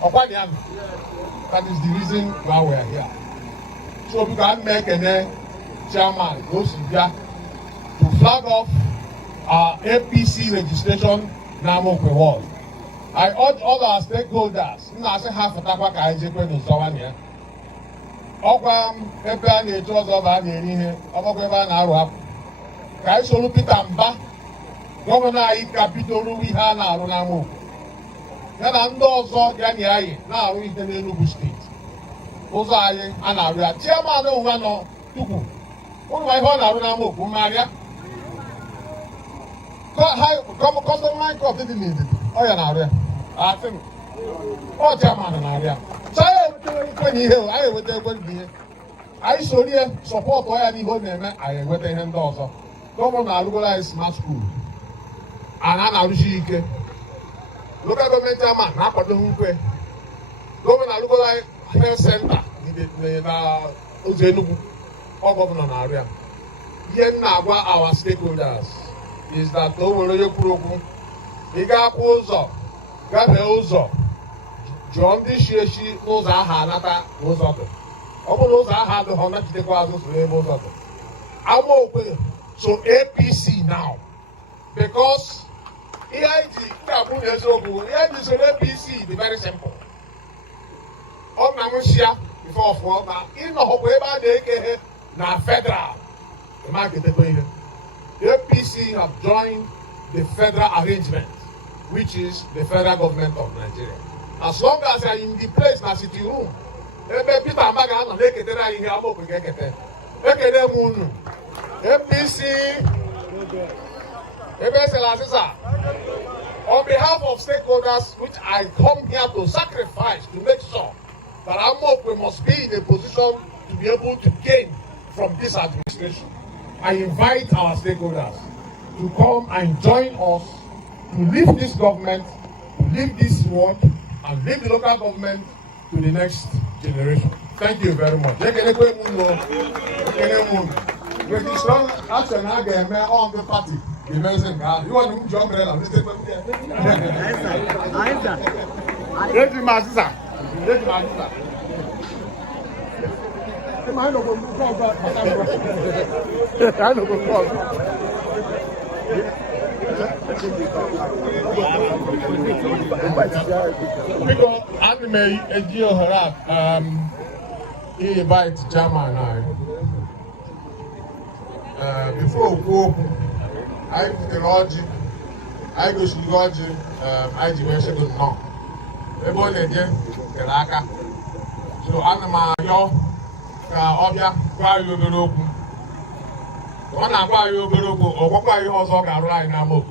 That is the reason why we are here. So we can make a chairman to flag off our APC registration in Amokwe Ward. I urge all our stakeholders, half a tabak I in Somalia. Ebe na-eche ọzọ ba na-eri ihe ọgbakọ ebe a na-arụ apụ ka anyị soro Peter Mba gọvanọ anyị ka bidoro ihe a na-arụ n'Amokwe ya na ndị ọzọ ya na anyị na-arụ ihe n'Enugu steeti ụzọ anyị a na-arụ ya chairman ụwa nọ tupu ụlọ ihe ọ na-arụ n'Amokwe mmarịa customary court dị n'Indidi ọ ya na-arụ ya ọ chairman na-arụ ya I went there when I saw here support why I went there and also. Government Alugula is smart school. And I'm Local government chairman, not for the Hunkwe. Government Alugula Health Center in Enugu, or Governor area. Yen Nagwa, our stakeholders, is that over your program. Iga Ozo, Gabe Ozo. John this year she knows aha nata knows other. Open knows aha the Honda to take was other. Amokwe so APC now because EIG is an APC be very simple. On Namusia before for now in the Hobeba de na federal the market the APC have joined the federal arrangement, which is the federal government of Nigeria. As long as I am in the place na city room, Peter Mbaga na leketera ihe Amokwe gekete. Ekede munu. APC. On behalf of stakeholders, which I come here to sacrifice to make sure that Amokwe must be in a position to be able to gain from this administration, I invite our stakeholders to come and join us to leave this government, to leave this world, and leave the local government to the next generation. Thank you very much. With the strong action I get on the party, the medicine guy, you want to jump there and listen to me. I'm done. Let me master. Let me master. I because anime Ejio Harap, he invites Jama and I. Before we go, I put the logic, I go to the logic, I dimension the no. Everybody again, the Laka. So Anama, yo, Obia, why you go open? One of why you go or what are you also got right now?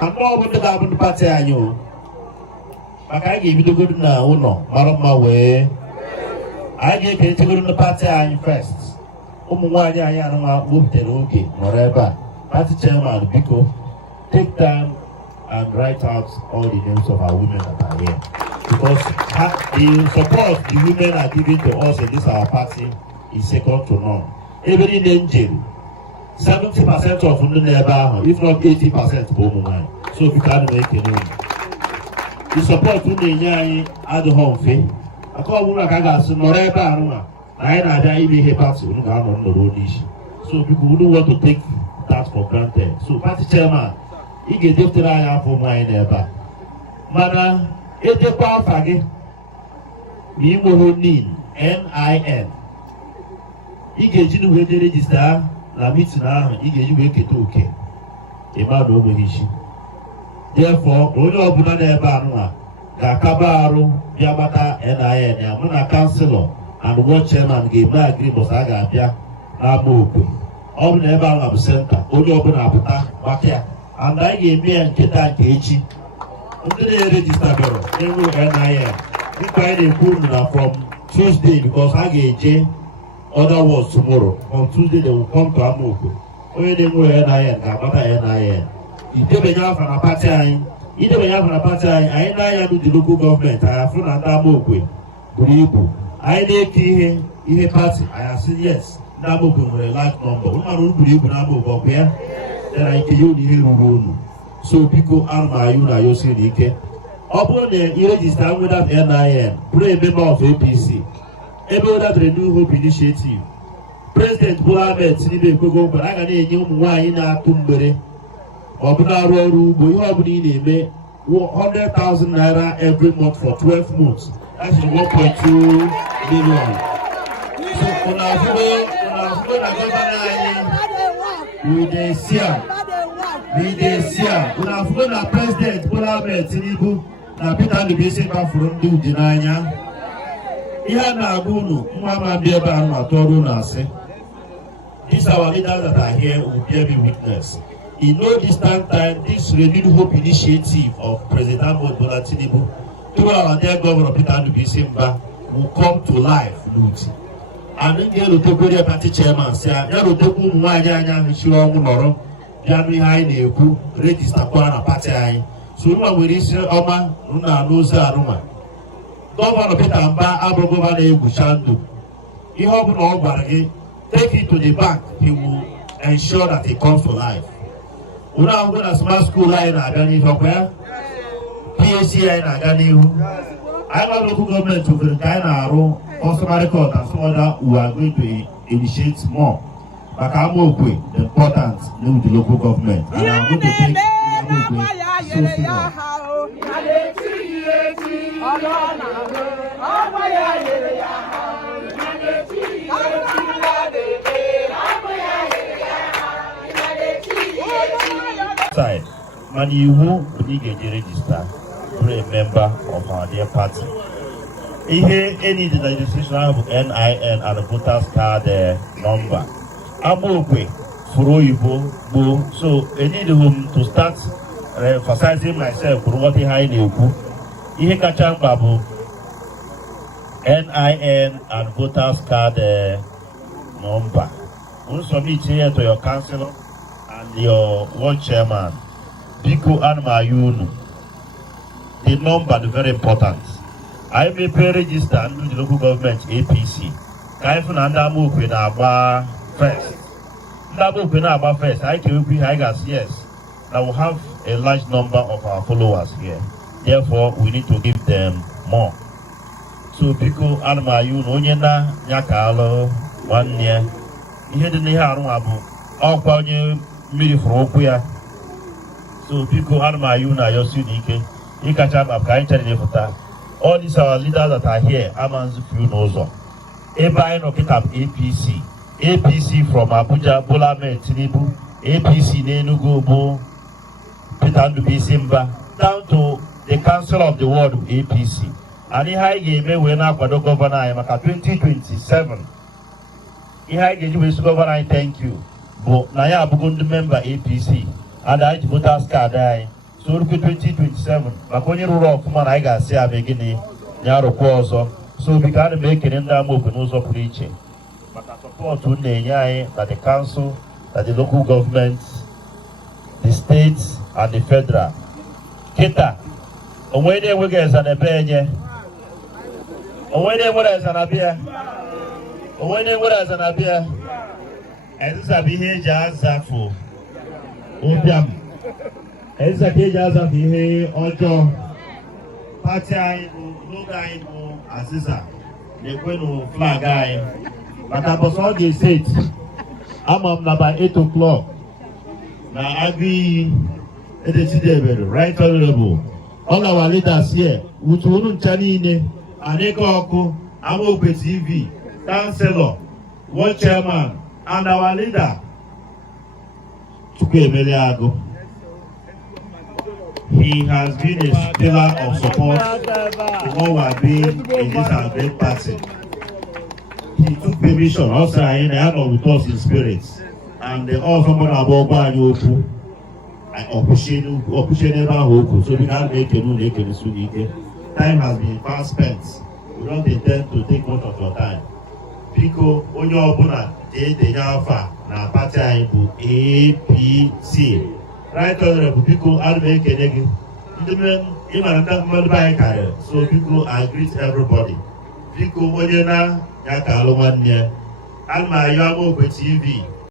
I'm all with the government party. I know. I give you the good now. No, out of my way. I get to go to the party first. Why I am moved to okay, whatever. Party chairman, Biko, take time and write out all the names of our women that are here. Because the support the women are giving to us in this our party is second to none. Even in the jail, 70% of them never, if not 80% women. So if you can't make it, the support to the at the home fee. I call woman Kagas, Noreba, I even hear parts on the road issue. So people wouldn't want to take that for granted. So party chairman, he get after I have for my neighbor. Mana, it's a power faggy. We will need NIN. He gets you with the register, la mitzvah, he gets you make it okay. About over issue. Therefore, only open a banner, Gakabaru, Yamata, NIN, Yamuna councillor, and watch chairman gave my agreement, Agapia, Amokwe. All never have center, only open up, Batia, and I gave me and Kita Kechi. Under the register, they will NIN. We find a good from Tuesday because I gave J. Other words tomorrow. On Tuesday, they will come to Amokwe. When they go NIN, Gabata NIN. If they have an apartheid, either we have an apartheid, I do the local government, I have found Amokwe. buru I na-eke ihe party I say yes ndị Amokwe nwere large number ụmụ buru ibu na Amokwe ọkwa ya dara ike ya ihe ruru unu so biko arụmayụ na ya osiri ike ọ bụrụ na irejista nweda NIN bụrụ member of APC ebe o dabere New Hope Initiative President Bola Ahmed Tinubu ekwego nkwa a ga na-enye ụmụ nwaanyị na-atụ mgbere ọ bụ na-arụ ọrụ ugbo ihe ọ bụla ị na-eme 100,000 naira every month for 12 months. That's 1.2 million. So when I when I President Bola Ahmed Tinubu na Peter Ndubisi from ndị Udinanya ihe na-agụ unu nwa ma ndị ebe a na-atọrọ unu asị. These our leaders that are here will bear me witness. In no distant time, this renewed hope initiative of President Bola Tinubu through our dear Governor Peter Ndubisi will come to life, Luti. And then the Lutokori Party Chairman said, "Yarotoku Mwanya Shirong Loro, Yami Hai Neku, register Kwana Party." So we reach Oma, Runa Luza Ruma. Governor Peter Mba Abrogovane Bushandu. He hope no bargain, take it to the bank, he will ensure that it comes to life. Una a smart school line Agani Hopper, PhD in Agani. I have a local government to the Kainaro, customer record, and some other who are going to initiate more. But Amokwe, the important new the local government. And I'm going to take side, man, you will need to register to be a member of our dear party. Here, any registration of NIN and the voters card number. Amokwe, Furoibo, Bo. So, I need him to start emphasizing myself for what I know. Ihe kachang babu NIN and voters card number. We submit here to your councillor and your ward chairman. Biko Anmayunu. The number is very important. I may pay register under the local government APC. Kaifun and Amokwe na aba first. Amokwe na aba first. I can be yes. Now we have a large number of our followers here. Therefore, we need to give them more. So Biko Anmayunu onyena nyakalo 1 year. Ihe dị n'ihe arụ abụ ọkwa onye mmiri fụrụ okwu ya. So Biko Anmayunu na yosi n'ike ịkacha mkpa ka anyị chere n'efuta. All these our leaders that are here amanzi few n'ụzọ. Ebe anyị nọ kịta APC. APC from Abuja Bola Ahmed Tinubu. APC n'Enugu bụ Peter Ndubisi down to the Council of the World APC. And ihe anyị ga-eme wee na-akwado gọvanọ anyị maka 2027. Ihe anyị ga-eji wee sị gọvanọ anyị thank you bụ na ya abụgo ndị member APC and anyị ji voters card anyị so ruo 2027 maka onye rụrụ ọfụma na anyị ga-asị ya bụ gịnị ya rụkwa ọzọ. So biko ana m ekele ndị Amokwe n'ụzọ pụrụ iche maka sọpọtụ na-enye anyị na the council, na the local government, the state and the federal. Kịta onwe na-enweghị eze na ebe enye onwe na-enwere eze na bịa onwe na-enwere eze na bịa ezisa bụ ihe eji azafụ ụbịam ezisa ka eji azafụ ihe ọjọọ. Pati anyị bụ n'oge anyị bụ azịza na-ekwenụ flag anyị maka bọsọ ọ ga-eseti ama m na by 8 o'clock na agụ iyi edechidebere right honorable all our leaders here wutu unu ncha niile Aneka Ọkụ, Amokwe TV, councillor, ward chairman, and our leader Chukwuemeliago. He has been a pillar of support to what we are doing in this our great party. He took permission also and with us in spirit. And also Abogwa I appreciate never hope. So we can't make a new time has been far spent. We don't intend to take much of your time. Biko onye ọbụla na-edenye afa na pati anyị bụ APC. Right honorable Biko ana m ekele gị. Ndị ịmara ndị mmadụ anyị karịrị. So Biko I greet everybody. biko onye na ya ka alụ nwanne ya. Ana m ayọ Amokwe TV